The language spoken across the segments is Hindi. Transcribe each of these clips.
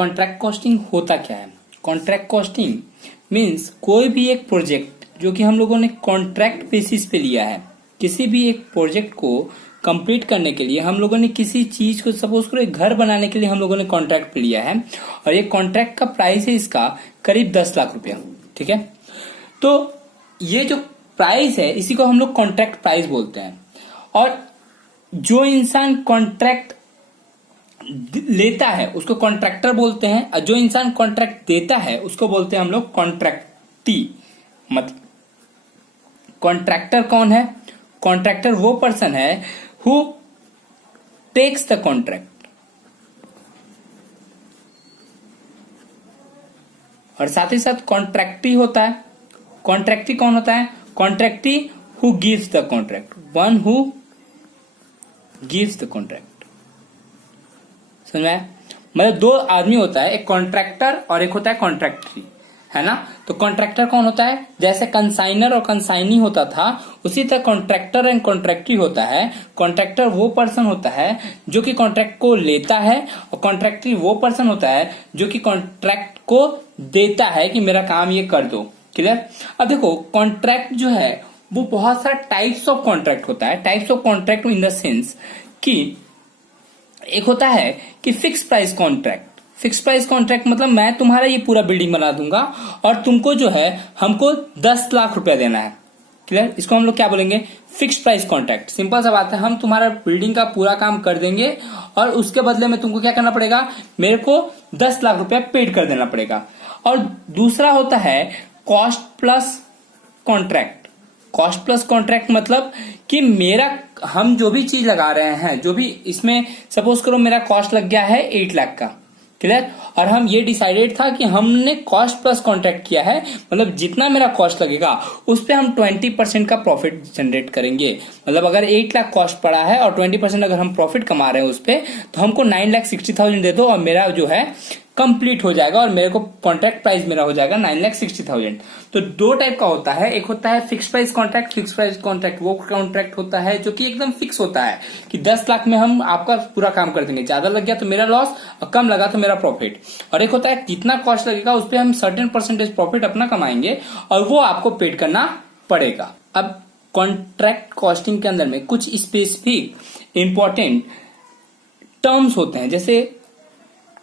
कॉन्ट्रैक्ट कॉस्टिंग होता क्या है? कॉन्ट्रैक्ट कॉस्टिंग मीन्स कोई भी एक प्रोजेक्ट जो कि हम लोगों ने कॉन्ट्रैक्ट बेसिस पे लिया है, किसी भी एक प्रोजेक्ट को कंप्लीट करने के लिए हम लोगों ने किसी चीज को, सपोज करो एक घर बनाने के लिए हम लोगों ने कॉन्ट्रैक्ट पे लिया है और ये कॉन्ट्रैक्ट का प्राइस है इसका करीब 10 लाख रुपया। ठीक है, तो ये जो प्राइस है इसी को हम लोग कॉन्ट्रैक्ट प्राइस बोलते हैं। और जो इंसान कॉन्ट्रैक्ट लेता है उसको कॉन्ट्रैक्टर बोलते हैं, और जो इंसान कॉन्ट्रैक्ट देता है उसको बोलते हैं हम लोग कॉन्ट्रैक्टी। मतलब कॉन्ट्रैक्टर कौन है? कॉन्ट्रैक्टर वो पर्सन है हु टेक्स द कॉन्ट्रैक्ट, और साथ ही साथ कॉन्ट्रैक्टी होता है। कॉन्ट्रैक्टी कौन होता है? Contractee who gives the contract, one who gives the contract. समझ में? मतलब दो आदमी होता है, एक कॉन्ट्रैक्टर और एक होता है कॉन्ट्रैक्टरी, है ना। तो कॉन्ट्रैक्टर कौन होता है? जैसे कंसाइनर और कंसाइनी होता था उसी तरह कॉन्ट्रैक्टर एंड कॉन्ट्रैक्टरी होता है। कॉन्ट्रैक्टर वो पर्सन होता है जो कि कॉन्ट्रैक्ट को लेता है, और कॉन्ट्रैक्टरी वो पर्सन होता है जो कि कॉन्ट्रैक्ट को देता है कि मेरा काम ये कर दो। क्लियर? अब देखो कॉन्ट्रैक्ट जो है वो बहुत सारा टाइप्स ऑफ कॉन्ट्रैक्ट होता है। Types of contract in the sense कि एक होता है कि fix price contract. Fix price contract मतलब मैं तुम्हारा ये पूरा बिल्डिंग बना दूंगा और तुमको जो है हमको 10 लाख रुपया देना है। क्लियर? इसको हम लोग क्या बोलेंगे? Fix price contract. सिंपल सा बात है, हम तुम्हारा बिल्डिंग का पूरा काम कर देंगे और उसके बदले में तुमको क्या करना पड़ेगा? मेरे को 10 लाख रुपया पेड कर देना पड़ेगा। और दूसरा होता है cost plus contract. Cost plus contract मतलब कि मेरा, हम जो भी चीज लगा रहे हैं, जो भी इसमें सपोज करो मेरा कॉस्ट लग गया है 8 लाख का। क्लियर? और हम ये डिसाइडेड था कि हमने कॉस्ट प्लस कॉन्ट्रैक्ट किया है, मतलब जितना मेरा कॉस्ट लगेगा उस पे हम 20% का प्रॉफिट जनरेट करेंगे। मतलब अगर 8 लाख कॉस्ट पड़ा है और 20% अगर हम प्रॉफिट कमा रहे हैं उस पे, तो हमको 9,60,000 दे दो और मेरा जो है कंप्लीट हो जाएगा और मेरे को कॉन्ट्रैक्ट प्राइस मेरा हो जाएगा 9,60,000। तो दो टाइप का होता है, एक होता है fix price contract. Fix price contract वो कॉन्ट्रैक्ट होता है जो कि एकदम फिक्स होता है कि 10 लाख में हम आपका पूरा काम कर देंगे, ज्यादा लग गया तो मेरा लॉस और कम लगा तो मेरा प्रॉफिट। और एक होता है जितना कॉस्ट लगेगा उस पर हम सर्टेन परसेंटेज प्रॉफिट अपना कमाएंगे और वो आपको पेड करना पड़ेगा। अब कॉन्ट्रैक्ट कॉस्टिंग के अंदर में कुछ स्पेसिफिक इंपॉर्टेंट टर्म्स होते हैं, जैसे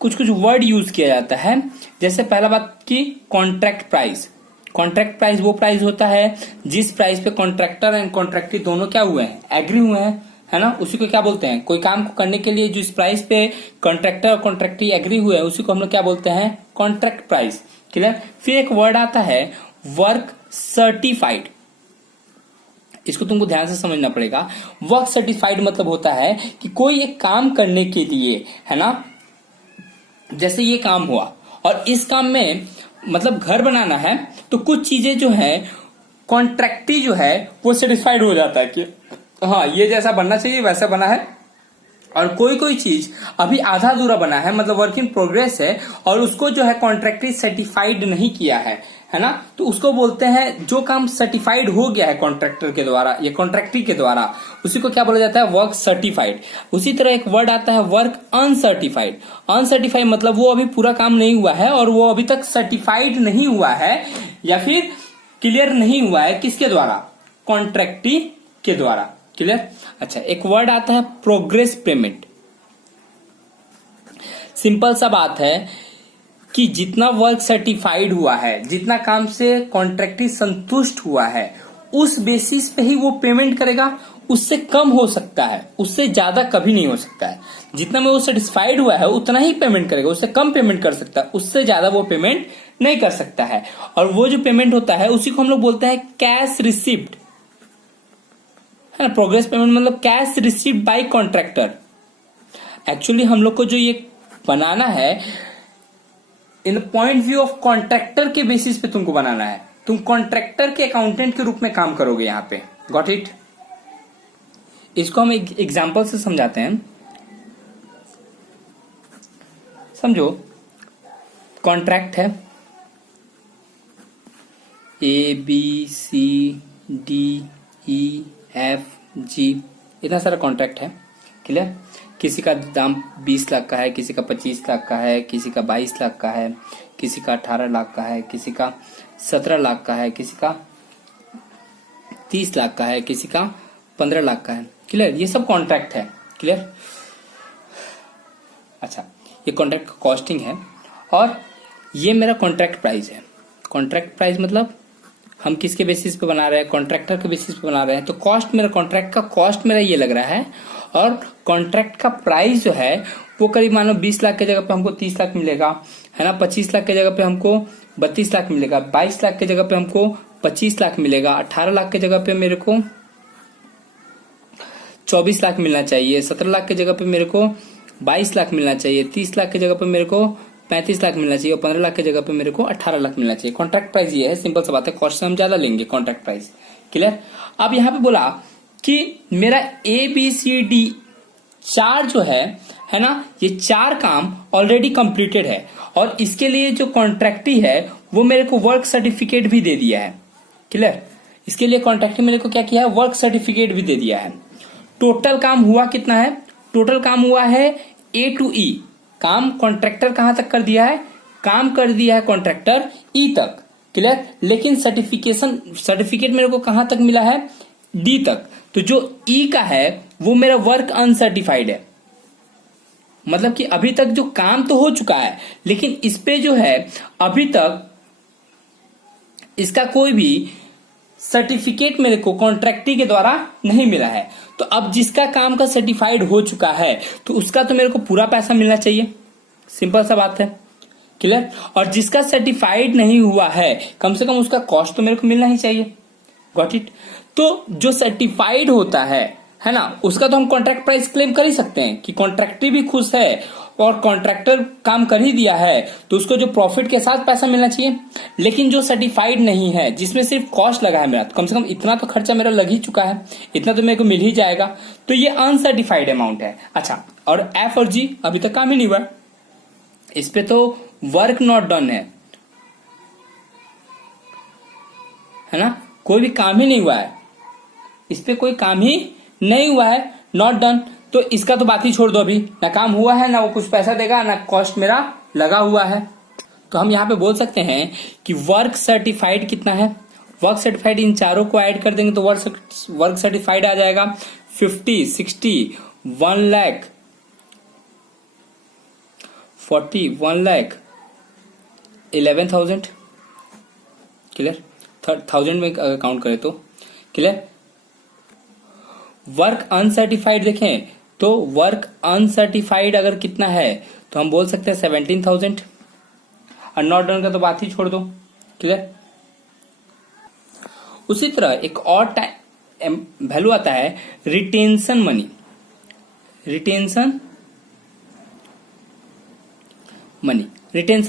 कुछ कुछ वर्ड यूज किया जाता है। जैसे पहला बात की कॉन्ट्रैक्ट प्राइस। कॉन्ट्रैक्ट प्राइस वो प्राइस होता है जिस प्राइस पे कॉन्ट्रैक्टर एंड कॉन्ट्रैक्टी दोनों क्या हुए हैं? एग्री हुए हैं, है ना। उसी को क्या बोलते हैं? कोई काम को करने के लिए जिस प्राइस पे कॉन्ट्रैक्टर और कॉन्ट्रैक्टी एग्री हुए हैं उसी को हम लोग क्या बोलते हैं? Contract price. क्लियर? फिर एक वर्ड आता है वर्क सर्टिफाइड। इसको तुमको ध्यान से समझना पड़ेगा। वर्क सर्टिफाइड मतलब होता है कि कोई एक काम करने के लिए, है ना, जैसे ये काम हुआ और इस काम में मतलब घर बनाना है तो कुछ चीजें जो है कॉन्ट्रैक्टी जो है वो सेटिस्फाइड हो जाता है कि हाँ ये जैसा बनना चाहिए वैसा बना है, और कोई कोई चीज अभी आधा अधूरा बना है, मतलब वर्क इन प्रोग्रेस है और उसको जो है कॉन्ट्रैक्टी सर्टिफाइड नहीं किया है ना। तो उसको बोलते हैं, जो काम सर्टिफाइड हो गया है कॉन्ट्रैक्टर के द्वारा या कॉन्ट्रैक्टी के द्वारा, उसी को क्या बोला जाता है? Work certified. उसी तरह एक वर्ड आता है वर्क अनसर्टिफाइड। अनसर्टिफाइड मतलब वो अभी पूरा काम नहीं हुआ है और वो अभी तक सर्टिफाइड नहीं हुआ है या फिर क्लियर नहीं हुआ है। किसके द्वारा? कॉन्ट्रैक्टी के द्वारा। क्लियर? अच्छा, एक वर्ड आता है प्रोग्रेस पेमेंट। सिंपल सा बात है कि जितना वर्क सर्टिफाइड हुआ है, जितना काम से कॉन्ट्रैक्टी संतुष्ट हुआ है, उस बेसिस पे ही वो पेमेंट करेगा। उससे कम हो सकता है, उससे ज्यादा कभी नहीं हो सकता है। जितना में वो सेटिस्फाइड हुआ है उतना ही पेमेंट करेगा, उससे कम पेमेंट कर सकता है, उससे ज्यादा वो पेमेंट नहीं कर सकता है। और वो जो पेमेंट होता है उसी को हम लोग बोलते हैं कैश रिसिप्ट, है ना। प्रोग्रेस पेमेंट मतलब cash receipt by contractor. Actually हम लोग को जो ये बनाना है in point view of contractor के बेसिस पे तुमको बनाना है। तुम कॉन्ट्रैक्टर के अकाउंटेंट के रूप में काम करोगे यहां पे। Got it? इसको हम एक एग्जांपल से समझाते हैं। समझो, कॉन्ट्रैक्ट है ABCDEF G, इतना सारा कॉन्ट्रैक्ट है। क्लियर। किसी का दाम 20 लाख का है, किसी का 25 लाख का है, किसी का 22 लाख का है, किसी का 18 लाख का है, किसी का 17 लाख का है, किसी का 30 लाख का है, किसी का 15 लाख का है। क्लियर, ये सब कॉन्ट्रैक्ट है। क्लियर। अच्छा, ये कॉन्ट्रैक्ट का कॉस्टिंग है और ये मेरा कॉन्ट्रैक्ट प्राइस है। कॉन्ट्रैक्ट प्राइस मतलब हम किसके बेसिस पे बना रहे हैं, कॉन्ट्रैक्टर के बेसिस पे बना रहे हैं। तो कॉस्ट मेरा, कॉन्ट्रैक्ट का कॉस्ट मेरा ये लग रहा है और कॉन्ट्रैक्ट का प्राइस जो है वो करीब मानो 20 लाख की जगह पे हमको 30 लाख मिलेगा, है ना। 25 लाख की जगह पे हमको 32 लाख मिलेगा, 22 लाख की जगह पे हमको 25 लाख मिलेगा, 18 लाख की जगह पे मेरे को 24 लाख मिलना चाहिए, 17 लाख की जगह पे मेरे को 22 लाख मिलना चाहिए, 30 लाख की जगह पे मेरे को 35 लाख मिलना चाहिए और 15 लाख की जगह पे मेरे को 18 लाख मिलना चाहिए। कॉन्ट्रैक्ट प्राइस ये है, सिंपल सा बात है। कॉस्ट से हम ज्यादा लेंगे कॉन्ट्रैक्ट प्राइस। क्लियर। अब यहाँ पे बोला कि मेरा ABCD 4 जो है ना, ये 4 काम ऑलरेडी कंप्लीटेड है और इसके लिए जो कॉन्ट्रैक्टी है वो मेरे को वर्क सर्टिफिकेट भी दे दिया है। क्लियर। इसके लिए कॉन्ट्रैक्टी मेरे को क्या किया है, वर्क सर्टिफिकेट भी दे दिया है। टोटल काम हुआ कितना है, टोटल काम हुआ है A to E। काम कॉन्ट्रैक्टर कहां तक कर दिया है, काम कर दिया है कॉन्ट्रैक्टर E तक। क्लियर। लेकिन सर्टिफिकेट मेरे को कहां तक मिला है, D तक। तो जो E का है वो मेरा वर्क अनसर्टिफाइड है, मतलब कि अभी तक जो काम तो हो चुका है लेकिन इस पे जो है अभी तक इसका कोई भी सर्टिफिकेट मेरे को कॉन्ट्रैक्टी के द्वारा नहीं मिला है। तो अब जिसका काम का सर्टिफाइड हो चुका है तो उसका तो मेरे को पूरा पैसा मिलना चाहिए, सिंपल सा बात है। क्लियर। और जिसका सर्टिफाइड नहीं हुआ है कम से कम उसका कॉस्ट तो मेरे को मिलना ही चाहिए। Got it. तो जो सर्टिफाइड होता है ना, उसका तो हम कॉन्ट्रैक्ट प्राइस क्लेम कर ही सकते हैं कि कॉन्ट्रैक्टर भी खुश है और कॉन्ट्रैक्टर काम कर ही दिया है तो उसको जो प्रॉफिट के साथ पैसा मिलना चाहिए। लेकिन जो सर्टिफाइड नहीं है, जिसमें सिर्फ कॉस्ट लगा है मेरा, तो कम से कम इतना तो खर्चा मेरा लग ही चुका है, इतना तो मेरे को मिल ही जाएगा, तो ये अनसर्टिफाइड अमाउंट है। अच्छा, और F और G अभी तक काम ही नहीं हुआ, इस पे तो वर्क नॉट डन है ना, कोई भी काम ही नहीं हुआ है, इस पे कोई काम ही नहीं हुआ है, नॉट डन। तो इसका तो बात ही छोड़ दो, अभी ना काम हुआ है, ना वो कुछ पैसा देगा, ना कॉस्ट मेरा लगा हुआ है। तो हम यहां पे बोल सकते हैं कि वर्क सर्टिफाइड कितना है, वर्क सर्टिफाइड इन चारों को ऐड कर देंगे तो वर्क सर्टिफाइड आ जाएगा 50, 60, 1 लाख 40, 1 लाख 11,000। क्लियर। 1000 में काउंट करें तो क्लियर। वर्क अनसर्टिफाइड देखें तो वर्क अनसर्टिफाइड अगर कितना है तो हम बोल सकते हैं 17,000 और नॉट डन का तो बात ही छोड़ दो। क्लियर। उसी तरह एक और वैल्यू आता है रिटेंशन मनी। रिटेंशन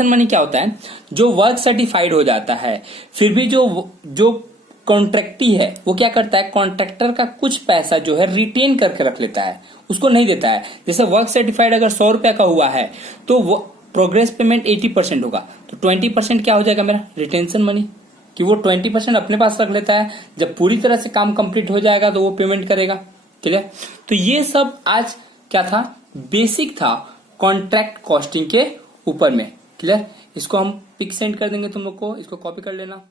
मनी क्या होता है, जो वर्क सर्टिफाइड हो जाता है फिर भी जो कॉन्ट्रैक्टी है वो क्या करता है, कॉन्ट्रैक्टर का कुछ पैसा जो है रिटेन करके रख लेता है, उसको नहीं देता है। जैसे वर्क सर्टिफाइड अगर 100 रुपया का हुआ है तो वो प्रोग्रेस पेमेंट 80% होगा, तो 20% क्या हो जाएगा मेरा रिटेंशन मनी, कि वो 20% अपने पास रख लेता है, जब पूरी तरह से काम कंप्लीट हो जाएगा तो वो पेमेंट करेगा। क्लियर। तो ये सब आज क्या था, बेसिक था कॉन्ट्रैक्ट कॉस्टिंग के ऊपर में। क्लियर। इसको हम पिक सेंड कर देंगे तुम लोग को, इसको कॉपी कर लेना।